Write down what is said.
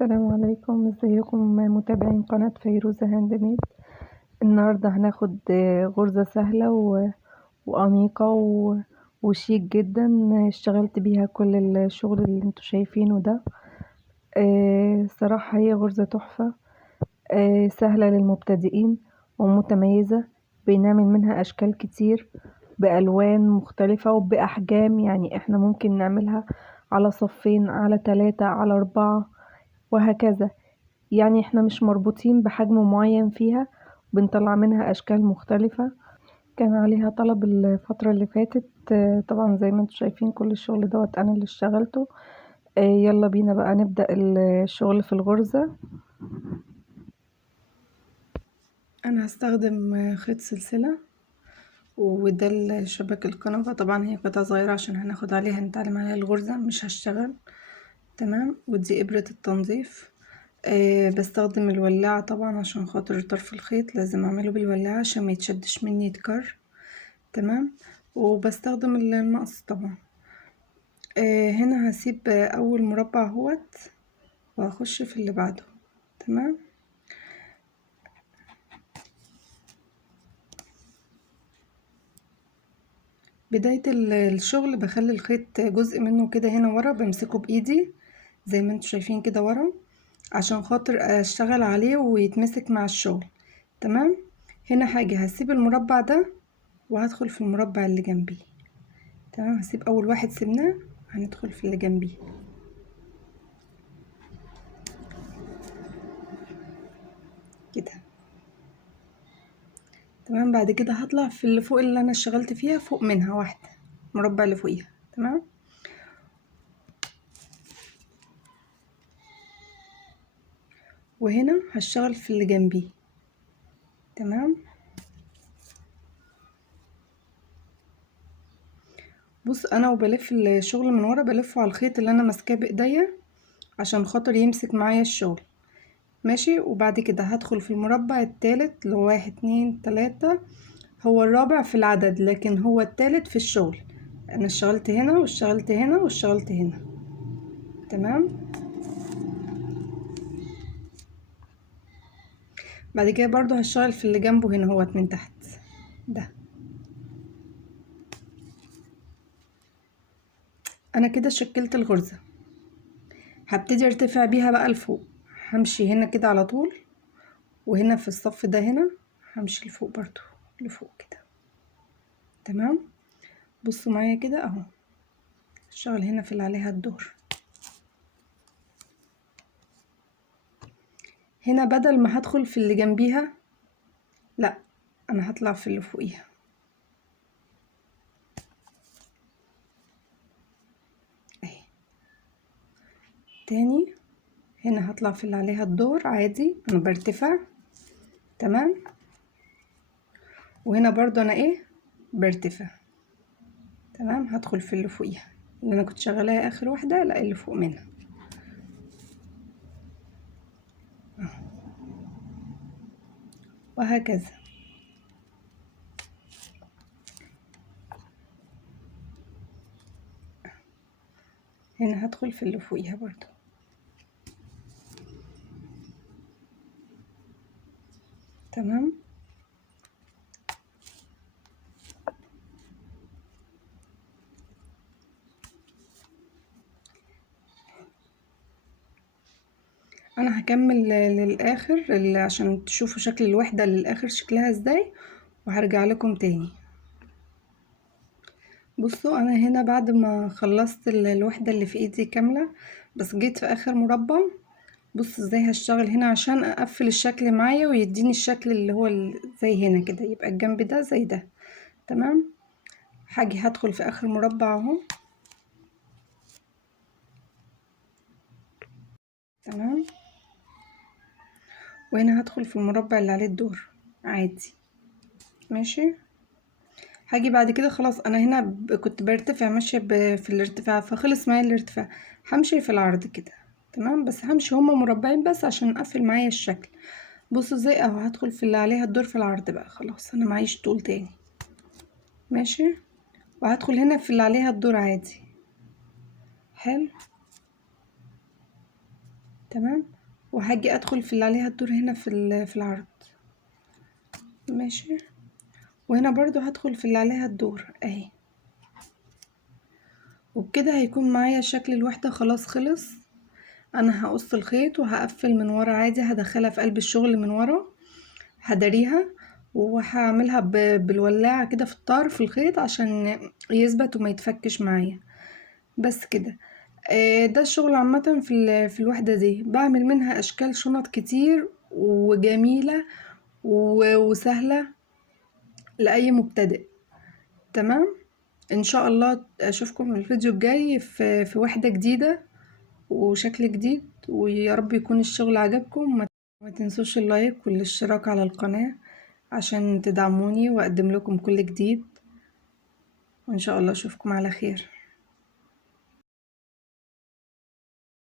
السلام عليكم، ازيكم متابعين قناة فيروزة هاند ميد. النهاردة هناخد غرزة سهلة وأنيقة وشيك جدا. اشتغلت بيها كل الشغل اللي انتوا شايفينه ده. صراحة هي غرزة تحفة، سهلة للمبتدئين ومتميزة. بنعمل منها أشكال كتير بألوان مختلفة وبأحجام، يعني احنا ممكن نعملها على صفين، على 3، على 4، وهكذا. يعني احنا مش مربوطين بحجم معين فيها، بنطلع منها اشكال مختلفة. كان عليها طلب الفترة اللي فاتت. طبعا زي ما انتم شايفين كل الشغل دوت انا اللي اشتغلته. يلا بينا بقى نبدأ الشغل في الغرزة. انا هستخدم خيط سلسلة، وده الشبك الكنبة. طبعا هي قطعة صغيرة عشان هناخد عليها نتعلم عليها الغرزة، مش هشتغل. تمام. ودي ابرة التنظيف. بستخدم الولاعة طبعا عشان خاطر طرف الخيط لازم اعمله بالولاعة عشان ما يتشدش مني يتكر. تمام. وبستخدم المقص طبعا. هنا هسيب اول مربع اهوت وهخش في اللي بعده. تمام. بداية الشغل بخلي الخيط جزء منه كده هنا ورا، بمسكه بايدي زي ما انتوا شايفين كده ورا عشان خاطر اشتغل عليه ويتمسك مع الشغل. تمام. هنا حاجة هسيب المربع ده وهدخل في المربع اللي جنبيه. تمام. هسيب اول واحد سيبناه، هندخل في اللي جنبيه كده. تمام. بعد كده هطلع في اللي فوق اللي انا اشتغلت فيها، فوق منها واحدة، المربع اللي فوقيها. تمام. وهنا هشتغل في اللي جنبيه. تمام. بص، انا وبلف الشغل من ورا بلفه على الخيط اللي انا ماسكاه بايديا عشان خاطر يمسك معايا الشغل. ماشي. وبعد كده هدخل في المربع التالت اللي هو 1 2 3. هو الرابع في العدد لكن هو التالت في الشغل. انا اشتغلت هنا واشتغلت هنا واشتغلت هنا. تمام. بعد كده برضو هشتغل في اللي جنبه هنا هو من تحت ده. انا كده شكلت الغرزة. هبتدي ارتفع بيها بقى لفوق. همشي هنا كده على طول، وهنا في الصف ده هنا همشي لفوق برضو، لفوق كده. تمام. بصوا معايا كده اهو. هشتغل هنا في اللي عليها الدور. هنا بدل ما هدخل في اللي جنبيها، لا، انا هطلع في اللي فوقيها. اهي. تاني. هنا هطلع في اللي عليها الدور عادي، انا برتفع. تمام. وهنا برضو انا ايه، برتفع. تمام. هدخل في اللي فوقيها اللي انا كنت شغلاها اخر واحدة، لا اللي فوق منها. وهكذا. هنا هدخل في اللي فوقيها برضو. تمام. انا هكمل للاخر عشان تشوفوا شكل الوحدة للاخر شكلها ازاي، وهرجع لكم تاني. بصوا، انا هنا بعد ما خلصت الوحدة اللي في ايدي كاملة، بس جيت في اخر مربع. بص ازاي هشتغل هنا عشان اقفل الشكل معايا ويديني الشكل اللي هو زي هنا كده، يبقى الجنب ده زي ده. تمام. هاجي هدخل في اخر مربع اهو. تمام. وهنا هدخل في المربع اللي عليه الدور عادي. ماشي. هاجي بعد كده خلاص، انا هنا كنت برتفع ماشية في الارتفاع، فخلص معايا الارتفاع. همشي في العرض كده. تمام. بس همشي هما مربعين بس عشان اقفل معايا الشكل. بصوا ازاي اهو. هدخل في اللي عليها الدور في العرض بقى، خلاص انا معيش طول تاني. ماشي. وهدخل هنا في اللي عليها الدور عادي. حلو. تمام. وهاجي ادخل في اللي عليها الدور هنا في العرض، ماشي. وهنا برضو هدخل في اللي عليها الدور اهي. وبكده هيكون معايا شكل الوحدة خلاص خلص. انا هقص الخيط وهقفل من ورا عادي، هدخلها في قلب الشغل من ورا، هداريها وهعملها بالولاعة كده في الطار في الخيط عشان يثبت وما يتفكش معايا. بس كده. ده الشغل عامة في الوحدة دي، بعمل منها اشكال شنط كتير وجميلة وسهلة لأي مبتدئ. تمام. ان شاء الله اشوفكم في الفيديو الجاي في وحدة جديدة وشكل جديد، ويا رب يكون الشغل عجبكم. ما تنسوش اللايك والاشتراك على القناة عشان تدعموني واقدم لكم كل جديد، وان شاء الله اشوفكم على خير.